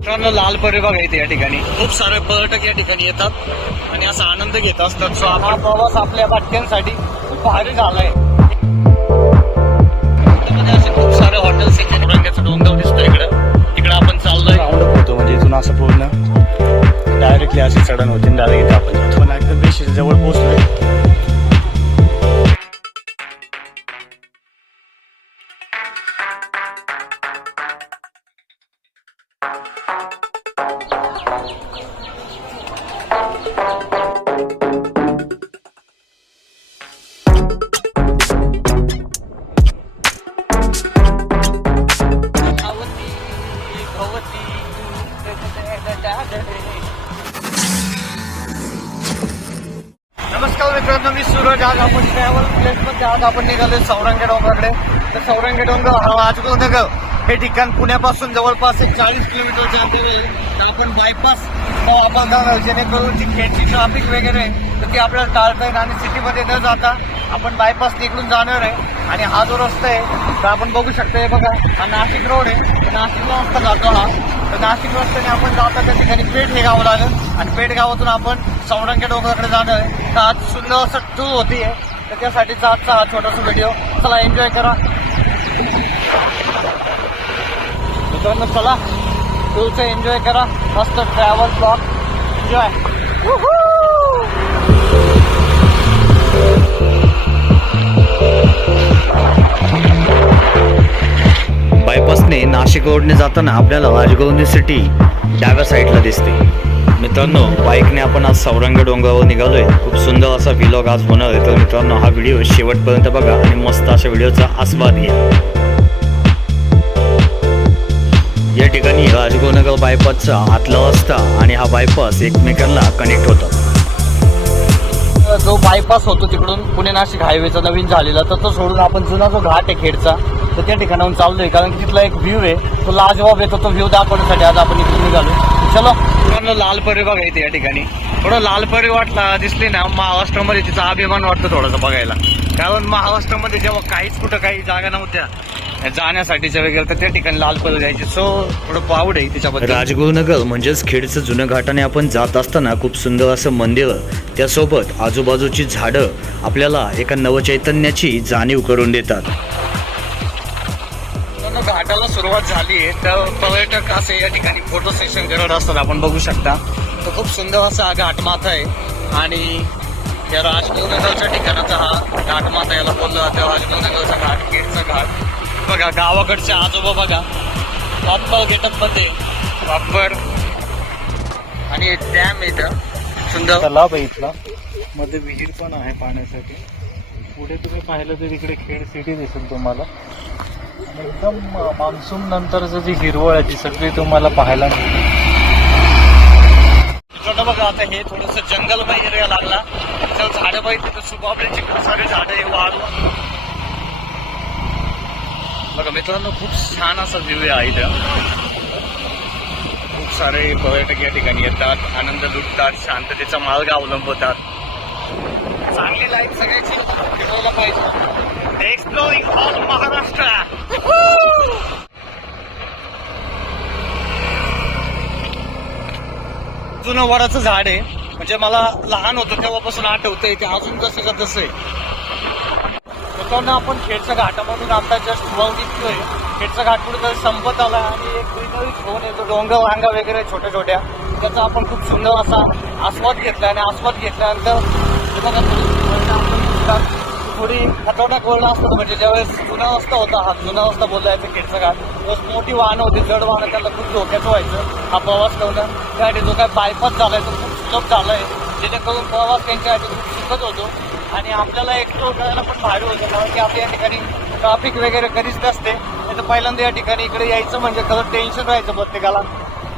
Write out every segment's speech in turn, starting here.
मित्रांनो लाल परी बघा इथे या ठिकाणी. खूप सारे पर्यटक या ठिकाणी येतात आणि असा आनंद घेत असतात. सो हा प्रवास आपल्या भटक्यांसाठी खूप भारी झालाय. असे खूप सारे हॉटेल्स आहेत. रंगाचं डोंगर दिसतोय इकडं. तिकडं आपण चाललोय. राऊंड होतो म्हणजे इथून असं पूर्ण डायरेक्टली अशी चढण होती डायरेक्ट इथे आपण जवळ पोहोचलोय. प्लेस आज आपण निघालोय सौरंगे डोंगराकडे. तर सौरंगे डोंगर हा वाजगो नगर. हे ठिकाण पुण्यापासून जवळपास एक चाळीस किलोमीटरच्या अंतर तर आपण बायपास आपण जाणार जेणेकरून जी खेळची ट्रॅफिक वगैरे तर ती आपल्याला टाळता येईल आणि सिटीमध्ये न जाता आपण बायपास तिकडून जाणार आहे. आणि हा जो रस्ता आहे तर आपण बघू शकतो हे बघा हा नाशिक रोड आहे. नाशिक नाशिकला रस्ता जातो हा. तर नाशिक रस्त्याने आपण जाता त्या ठिकाणी पेठ हे गाव लागेल. आणि पेठ गावातून आपण सौरंगे डोंगराकडे जाणार आहे. तर आज सुंदर असं टूर आहे तर त्यासाठीचा आजचा हा छोटासा व्हिडिओ चला एन्जॉय करा. मित्रांनो चला. तुमचं एन्जॉय करा. मस्त ट्रॅव्हल ब्लॉक एन्जॉय बायपासने नाशिक रोडने जाताना आपल्याला राजगुरुनी सिटी डाव्या साईडला दिसते. मित्रांनो बाईकने आपण आज सौरंग डोंगरावर निघालोय. खूप सुंदर असा विलॉग आज होणार आहे. तर मित्रांनो हा व्हिडिओ शेवटपर्यंत बघा आणि मस्त अशा व्हिडिओचा आस्वाद घ्या. या ठिकाणी राजगुरुनगर बायपासचा आतला रस्ता आणि हा बायपास एकमेकांना कनेक्ट होतात जो बायपास होतो तिकडून पुणे नाशिक हायवेचा नवीन झालेला तर तो सोडून आपण जुना जो घाट आहे खेडचा तर त्या ठिकाणाहून चाललोय. कारण की तिथला एक व्ह्यू आहे. तो लाजवाब येतो तो व्ह्यू दाखवण्यासाठी आज आपण इकडून निघालो चलो मित्रांनो लाल परी बघा इथे या ठिकाणी. थोडं लाल परी वाटला दिसली ना महाराष्ट्रामध्ये तिचा अभिमान वाटतो थोडासा बघायला. कारण महाराष्ट्रामध्ये जेव्हा काहीच कुठं काही जागा नव्हत्या जाण्यासाठीच्या वगैरे तर त्या ठिकाणी लाल परी जायची सो थोडं पावड आहे तिच्याबद्दल. राजगुरुनगर म्हणजेच खेडचं जुनं घाटाने आपण जात असताना खूप सुंदर असं मंदिर त्यासोबत आजूबाजूची झाडं आपल्याला एका नवचैतन्याची जाणीव करून देतात. घाटाला सुरुवात झाली आहे तर पर्यटक असे या ठिकाणी फोटो सेशन करत असतात. आपण बघू शकता. तर खूप सुंदर असा हा घाटमाथा आहे. आणि या राजगुरुनगरच्या ठिकाणाचा हा घाटमाथा याला बोललं जातं राजगुरुनगरचा घाट गेटचा घाट. बघा गावाकडच्या आजोबा बघा. प्रॉपर गेटअपमध्ये प्रॉपर आणि डॅम इथं. सुंदर. तलाव आहे इथला. मध्ये विहीर पण आहे पाण्यासाठी. पुढे तुम्ही पाहिलं तर इकडे खेड सिटी दिसेल तुम्हाला. एकदम मान्सून नंतरचं जी हिरवळ आहे ती सगळी तुम्हाला पाहायला मिळते. मित्रांनो बघा आता हे थोडस जंगलमय एरिया लागला. तर झाडं पाहिजे तर खूप सारे झाडं आहे वाढ बघा मित्रांनो खूप छान असा व्ह्यू आहे इथं. खूप सारे पर्यटक या ठिकाणी येतात आनंद लुटतात शांततेचा मार्ग अवलंबतात. चांगली लाईफ सगळ्याची. ठेवायला पाहिजे. एक्सप्लोरिंग जुनं वडाचं झाड आहे. म्हणजे मला लहान होतं तेव्हापासून आठवतंय ते. अजून कसं का तसं आहे. मित्रांनो आपण खेडच्या घाटामधून आता जस्ट वर दिसतोय खेडचा घाट कुठे संपत आला आणि एक ग्रीनरी झोन आहे डोंगर वांगा वगैरे छोट्या छोट्या. त्याचा आपण खूप सुंदर असा आस्वाद घेतला आणि आस्वाद घेतल्यानंतर थोडी आपण दिसतात, असतो खतरनाक असतात म्हणजे ज्यावेळेस जुना रस्ता होता हा जुना रस्ता बोलला याचा खेडचा घाट त्यावेळेस मोठी वाहनं होती जड वाहनं त्याला खूप धोक्याचं व्हायचं हा प्रवास करणं त्यासाठी जो काय बायपास झालाय तो खूप सुलभ झालाय जेणेकरून प्रवास त्यांच्यासाठी खूप सुखद होतो. आणि आपल्याला एक्सप्लोर करायला पण भारी होतं कारण की आपल्या या ठिकाणी ट्रॅफिक वगैरे कधीच नसते. तर पहिल्यांदा या ठिकाणी इकडे यायचं म्हणजे खरं टेन्शन राहायचं प्रत्येकाला.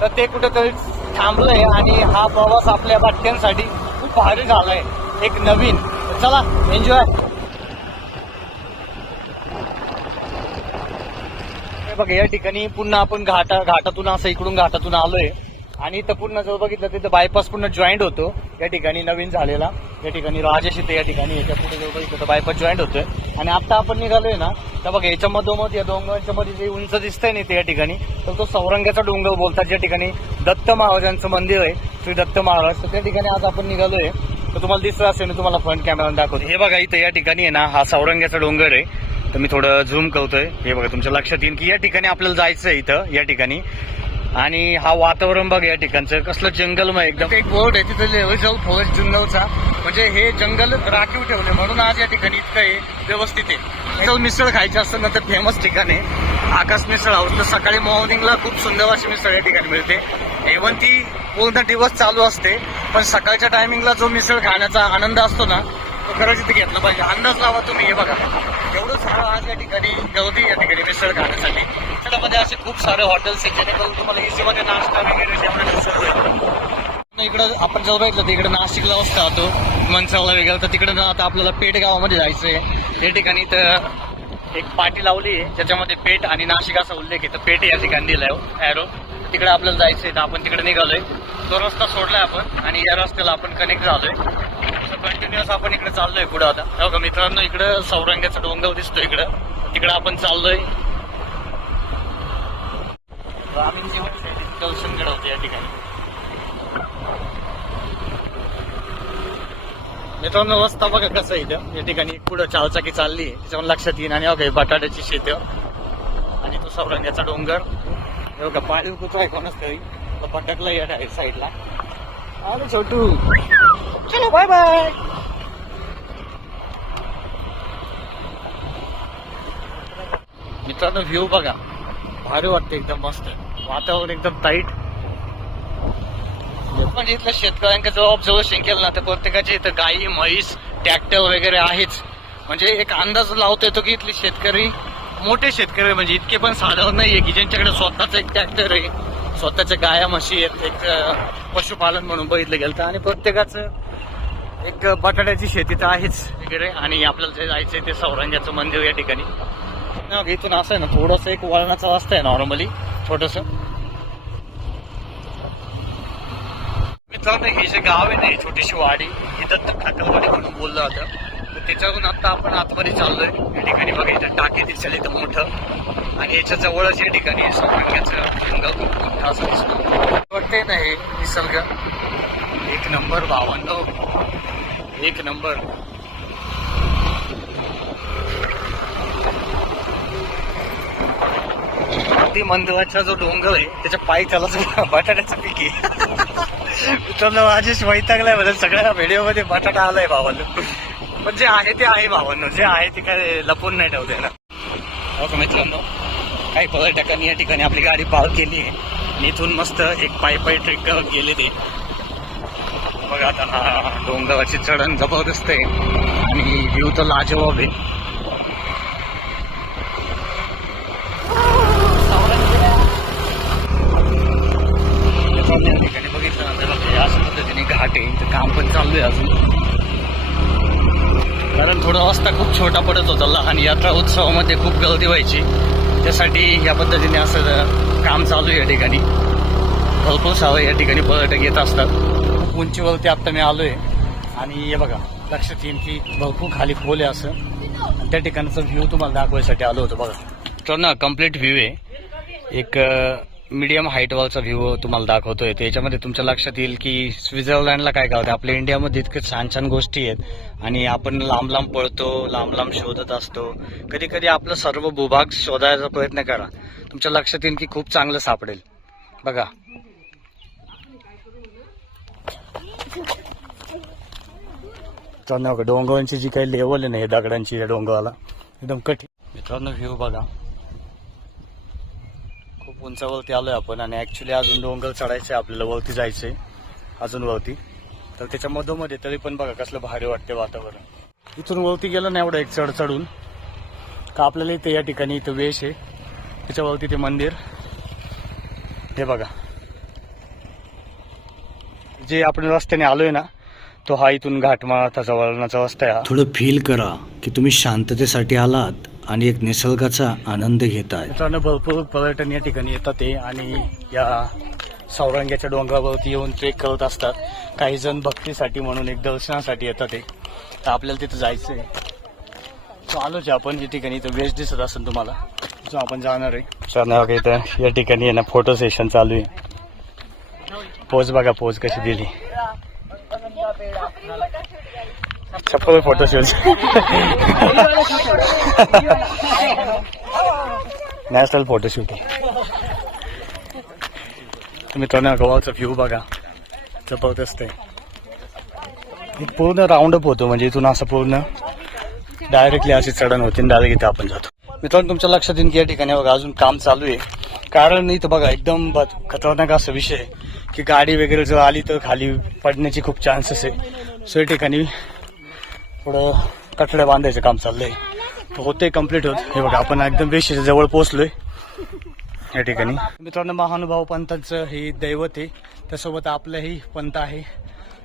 तर ते कुठेतरी थांबलंय आणि हा प्रवास आपल्या बाटक्यांसाठी खूप भारी झालाय. एक नवीन. चला एन्जॉय बघा या ठिकाणी पुन्हा आपण घाटा घाटातून असं इकडून घाटातून आलोय. आणि इथं पुन्हा जर बघितलं तिथं बायपास पुन्हा जॉईंट होतो. या ठिकाणी नवीन झालेला. या ठिकाणी राजेश इथे या ठिकाणी याच्यापुढे जर बघितलं तर बायपास जॉईंट होतोय. आणि आता आपण निघालोय ना तर बघा याच्या मधोमध या डोंगराच्या मध्ये जे उंच दिसतंय ना त्या ठिकाणी तर तो सौरंगाचा डोंगर बोलतात ज्या ठिकाणी दत्त महाराजांचं मंदिर आहे श्री दत्त महाराज. तर त्या ठिकाणी आज आपण निघालोय. तर तुम्हाला दिसत असेल ना तुम्हाला फ्रंट कॅमेरा दाखवतो. हे बघा इथं या ठिकाणी आहे ना हा सौरंगाचा डोंगर आहे. तर मी थोडं झूम करतोय. हे बघा तुमच्या लक्षात येईल की या ठिकाणी आपल्याला जायचं आहे इथं या ठिकाणी. आणि हा वातावरण बघ या ठिकाणचं. कसलं जंगलमय एकदम. एक बोर्ड आहे तिथं रिझर्व फॉरेस्ट जंगलचा. म्हणजे हे जंगल राखीव ठेवले म्हणून आज या ठिकाणी इतकं हे व्यवस्थित आहे. इथं मिसळ खायची असतं ना तर फेमस ठिकाण आहे. आकाश मिसळ हाऊस तर सकाळी मॉर्निंगला खूप सुंदर अशी मिसळ या ठिकाणी मिळते. इव्हन ती पूर्ण दिवस चालू असते. पण सकाळच्या टायमिंगला जो मिसळ खाण्याचा आनंद असतो ना तो खरंच इथे घेतला पाहिजे. अंदाज लावा तुम्ही हे बघा. आज या ठिकाणी गर्दी या ठिकाणी मिसळ खाण्यासाठी. त्याच्यामध्ये असे खूप सारे हॉटेल्स आहेत जेणेकरून तुम्हाला इझीमध्ये नाश्ता वगैरे जेवणाची सोय होईल. इकडं आपण जर बघितलं तर इकडे नाशिकला वस्ता होतो मनसावला वगैरे. तर तिकडे आता आपल्याला पेठ गावामध्ये जायचंय. त्या ठिकाणी तर एक पाटी लावली आहे ज्याच्यामध्ये पेठ आणि नाशिक असा उल्लेख आहे. तर पेठ या ठिकाणी दिलाय हो, ॲरो तिकडे आपल्याला जायचंय तर आपण तिकडे निघालोय. तो रस्ता सोडलाय आपण आणि या रस्त्याला आपण कनेक्ट झालोय. कंटिन्युअस आपण इकडे चाललोय पुढे आता. हो का मित्रांनो इकडं सौरंग्याचा डोंगर दिसतो इकडं. तिकडे आपण चाललोय. ग्रामीण जीवनशैली दर्शन घडवते या ठिकाणी. मित्रांनो रस्ता बघा कसं आहे इथं. या ठिकाणी पुढं चालचाकी चालली आहे त्याच्यावर लक्षात येईन. आणि बघा बटाट्याची शेत. आणि तो सौरंग्याचा डोंगर. बघा पाळीव कुत्रा आहे कोणाच तरी. तो भटकला या साईडला अरे छोटू. चलो बाय बाय मित्रांनो व्ह्यू बघा. भारी वाटते एकदम मस्त वातावरण एकदम टाईट म्हणजे इथल्या शेतकऱ्यांच्या जर जवळ केलं ना तर प्रत्येकाचे इथं गाई म्हैस ट्रॅक्टर वगैरे आहेच. म्हणजे एक अंदाज लावता येतो की इथले शेतकरी मोठे शेतकरी म्हणजे इतके पण साधारण नाहीये की ज्यांच्याकडे स्वतःच एक ट्रॅक्टर आहे. स्वतःच्या गाया म्हशी आहेत एक पशुपालन म्हणून बघितलं गेलं तर. आणि प्रत्येकाचं एक बटाट्याची शेती तर आहेच. वगैरे आणि आपल्याला जे जायचंय ते सौरंगाचं मंदिर या ठिकाणी. इथून असं आहे ना थोडस एक वळणाचा रस्ता आहे नॉर्मली छोटस. मित्रांनो हे जे गाव आहे ना ही छोटीशी वाडी ही दत्त खाटलवाडी म्हणून बोललं जातं. त्याच्यावरून आता आपण आतमध्ये चाललोय. या ठिकाणी बघा इथं टाकी दिसेल इथं मोठं. आणि याच्या जवळच या ठिकाणी मोठा असं दिसतो. वाटतंय ना हे निसर्ग? एक नंबर बावन्न. एक नंबर. अगदी मंदिराचा जो डोंगर आहे त्याच्या पायी त्याला बटाट्याचं पीक आहे. मित्रांनो राजेश वैतागलाय म्हणजे सगळ्या व्हिडिओमध्ये बटाटा आलाय भावानं. पण जे आहे ते आहे भावांनो. जे आहे ते काय लपून नाही ठेवते ना ओके हो मित्रांनो? काही पर्यटकांनी या ठिकाणी आपली गाडी पार्क केली आहे. आणि इथून मस्त एक पायी पायी ट्रेक करत गेले ते बघा आता. हा डोंगराची चढण जबरदस्त आहे. आणि व्ह्यू तर लाजवाब आहे. या ठिकाणी बघितलं तर घाट आहे. तर काम पण चालू आहे अजून. कारण थोडा रस्ता खूप छोटा पडत होता. लहान यात्रा उत्सवामध्ये खूप गर्दी व्हायची. त्यासाठी या पद्धतीने असं काम चालू आहे या ठिकाणी. भरपूर सावं या ठिकाणी पर्यटक येत असतात. उंचीवरती आता मी आलोय. आणि हे बघा लक्षात येईल की भरपूर खाली खोल आहे असं. त्या ठिकाणचा व्ह्यू तुम्हाला दाखवायसाठी आलो होतो बघा. तर ना कंप्लीट व्ह्यू आहे. एक मीडियम हाईटवरचा व्ह्यू तुम्हाला दाखवतोय. त्याच्यामध्ये तुमच्या लक्षात येईल की स्वित्झर्लंडला काय काय होतं आपल्या इंडियामध्ये इतके छान छान गोष्टी आहेत. आणि आपण लांब लांब पळतो लांब लांब शोधत असतो. कधी कधी आपलं सर्व भूभाग शोधायचा प्रयत्न करा. तुमच्या लक्षात येईल की खूप चांगलं सापडेल. बघा. मित्रांनो डोंगरांची जी काही लेवल आहे ना हे दगडांची या डोंगराला एकदम कठीण. मित्रांनो व्ह्यू बघा. खूप उंचावरती आलोय आपण आणि ऍक्च्युली अजून डोंगर चढायचे आपल्याला वरती जायचंय अजून वरती. तर त्याच्या मधोमध्ये तरी पण बघा कसलं भारी वाटते वातावरण. इथून वरती गेलं ना एवढं एक चढ चढून का आपल्याला इथे या ठिकाणी इथं वेश आहे. त्याच्यावरती ते मंदिर. हे बघा. जे आपण रस्त्याने आलोय ना तो हा इथून घाटमाळाचा वळणाचा रस्ता आहे हा. थोडं फील करा की तुम्ही शांततेसाठी आलात आणि एक निसर्गाचा आनंद घेताय. मित्रांनो भरपूर पर्यटन या ठिकाणी येतात ते आणि या सौरंग्याच्या डोंगरावरती येऊन ट्रेक करत असतात. काही जण भक्तीसाठी म्हणून एक दर्शनासाठी येतात ते तर आपल्याला तिथं जायचंय. So, आलोच आहे आपण या ठिकाणी इथं वेस्ट दिसत असेल तुम्हाला जो आपण जाणार आहे. तर या ठिकाणी आहे ना फोटो सेशन चालू आहे. पोज बघा पोज कशी दिली. चप्पल फोटोशूट नॅशनल फोटोशूट मित्रांनो गोवाचा व्ह्यू बघा. जबरदस्त आहे. पूर्ण राऊंड अप होतो म्हणजे इथून असं पूर्ण डायरेक्टली अशी चढण होती आणि डायरेक्ट इथे आपण जातो. मित्रांनो तुमच्या लक्षात येईल की या ठिकाणी बघा अजून काम चालू आहे. कारण इथं बघा एकदम खतरनाक असा विषय आहे. की गाडी वगैरे जर आली तर खाली पडण्याची खूप चान्सेस आहे. सो या ठिकाणी थोडं कठड्या बांधायचं काम चाललंय. तर होते कंप्लीट होत. हे बघा आपण एकदम बेशीच्या जवळ पोहोचलोय. या ठिकाणी. मित्रांनो महानुभाव पंथांचं हे दैवत आहे. त्यासोबत आपलंही पंथ आहे.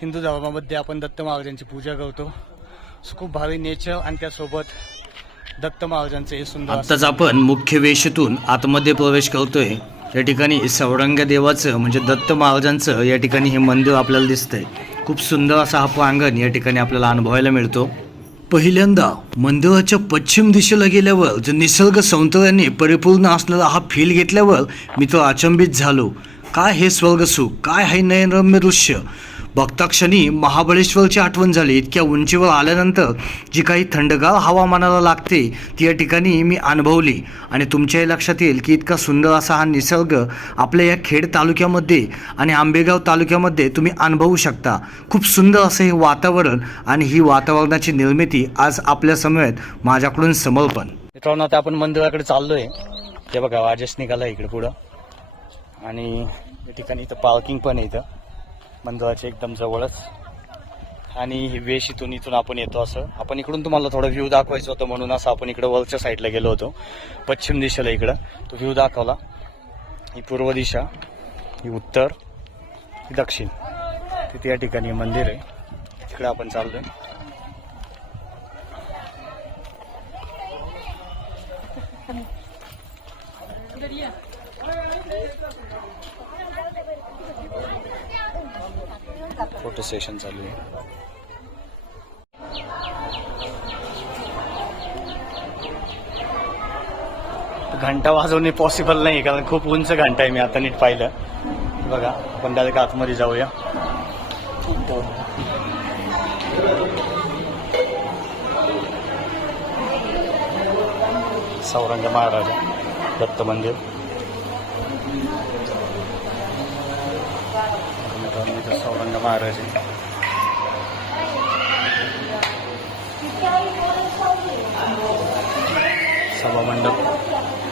हिंदू धर्मामध्ये आपण दत्त महाराजांची पूजा करतो. सो खूप भारी नेचर आणि त्यासोबत दत्त महाराजांचं हे सुंदर आत्ताच आपण मुख्य वेशीतून आतमध्ये प्रवेश करतोय. या ठिकाणी सौरंग देवाचं म्हणजे दत्त महाराजांचं या ठिकाणी हे मंदिर आपल्याला दिसतंय. खूप सुंदर असा हा प्रांगण या ठिकाणी आपल्याला अनुभवायला मिळतो. पहिल्यांदा मंदिराच्या पश्चिम दिशेला गेल्यावर जर निसर्ग सौंदर्याने परिपूर्ण असणारा हा फील घेतल्यावर मी तो अचंबित झालो. काय हे स्वर्गसुख? काय हे नयनरम्य दृश्य? बघताक्षणी महाबळेश्वरची आठवण झाली. इतक्या उंचीवर आल्यानंतर जी काही थंडगार हवामानाला लागते ती या ठिकाणी मी अनुभवली. आणि तुमच्याही लक्षात येईल की इतका सुंदर असा हा निसर्ग आपल्या या खेड तालुक्यामध्ये आणि आंबेगाव तालुक्यामध्ये तुम्ही अनुभवू शकता. खूप सुंदर असं हे वातावरण आणि ही वातावरणाची निर्मिती आज आपल्यासमवेत माझ्याकडून समर्पण. मित्रांनो आता आपण मंदिराकडे चाललोय. ते बघा राजेश निघाला इकडे पुढं. आणि या ठिकाणी इथं पार्किंग पण आहे इथं. मंदिराच्या एकदम जवळच. आणि ही वेश इथून इथून आपण येतो असं. आपण इकडून तुम्हाला थोडं व्ह्यू दाखवायचं होतं म्हणून असं आपण इकडं वरच्या साईडला गेलो होतो. पश्चिम दिशेला इकडं. तो व्ह्यू दाखवला. ही पूर्व दिशा ही उत्तर ही दक्षिण. तिथे या ठिकाणी मंदिर आहे. तिकडं आपण चाललोय. फोटो सेशन चालू आहे. घंटा वाजवणे पॉसिबल नाही कारण खूप उंच घंटा आहे मी आता नीट पाहिलं. बघा आपण डायरेक्ट आतमध्ये जाऊया. सौरंग महाराजा दत्त मंदिर. मित्रांनो, इथं सौरंग महाराज आहे. सभा मंडप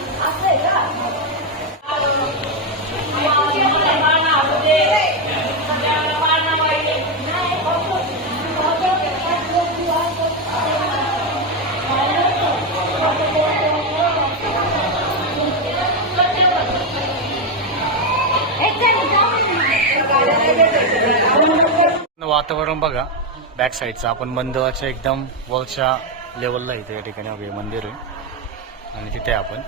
वातावरण बघा. बॅक साईडचं आपण मंदिराच्या एकदम वरच्या लेवलला इथे या ठिकाणी वगैरे मंदिर आहे. आणि तिथे आपण.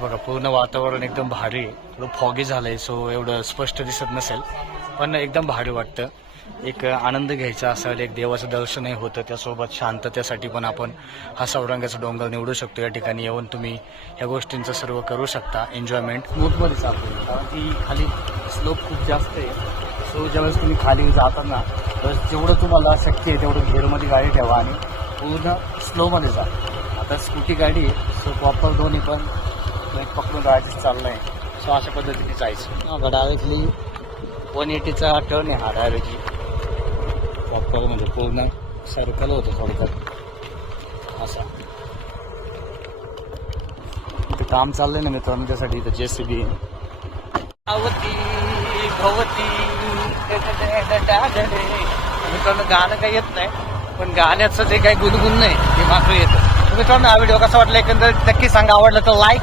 बघा पूर्ण वातावरण एकदम भारी आहे. थोडं फॉगी झालंय सो एवढं स्पष्ट दिसत नसेल. पण एकदम भारी वाटतं. एक आनंद घ्यायचा असेल एक देवाचं दर्शनही होतं त्यासोबत शांततेसाठी पण आपण हा सौरंगाचा डोंगर निवडू शकतो. या ठिकाणी येऊन तुम्ही ह्या गोष्टींचं सर्व करू शकता. एन्जॉयमेंट मूथमध्ये चालतो कारण की खाली स्लोप खूप जास्त आहे. सो ज्यावेळेस तुम्ही खाली जाताना तर जेवढं तुम्हाला शक्य आहे तेवढं घेरमध्ये गाडी ठेवा आणि पूर्ण स्लोमध्ये जा. आता स्कूटी गाडी आहे सो प्रॉपर दोन्ही पण एक पकडून जायचं चाललं आहे सो अशा पद्धतीने जायचं. डायरेक्टली वन एटीचा टर्न आहे हा डायरेक्टली प्रॉपर म्हणजे पूर्ण सर्कल होतं थोडक्यात. असा. इथं काम चाललंय ना मित्रांनो त्यासाठी इथं जे सी बी भवती भवती. मित्रांनो गाणं काही येत नाही पण गाण्याचं जे काही गुणगुण नाही ते मात्र येतं. मित्रांनो हा व्हिडिओ कसा वाटला एकंदर नक्की सांगा. आवडलं तर लाईक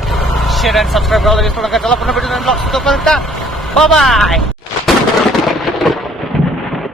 शेअर आणि सबस्क्राईब करायला विसरू नका. चला पुन्हा भेटून ब्लॉग तोपर्यंत बाय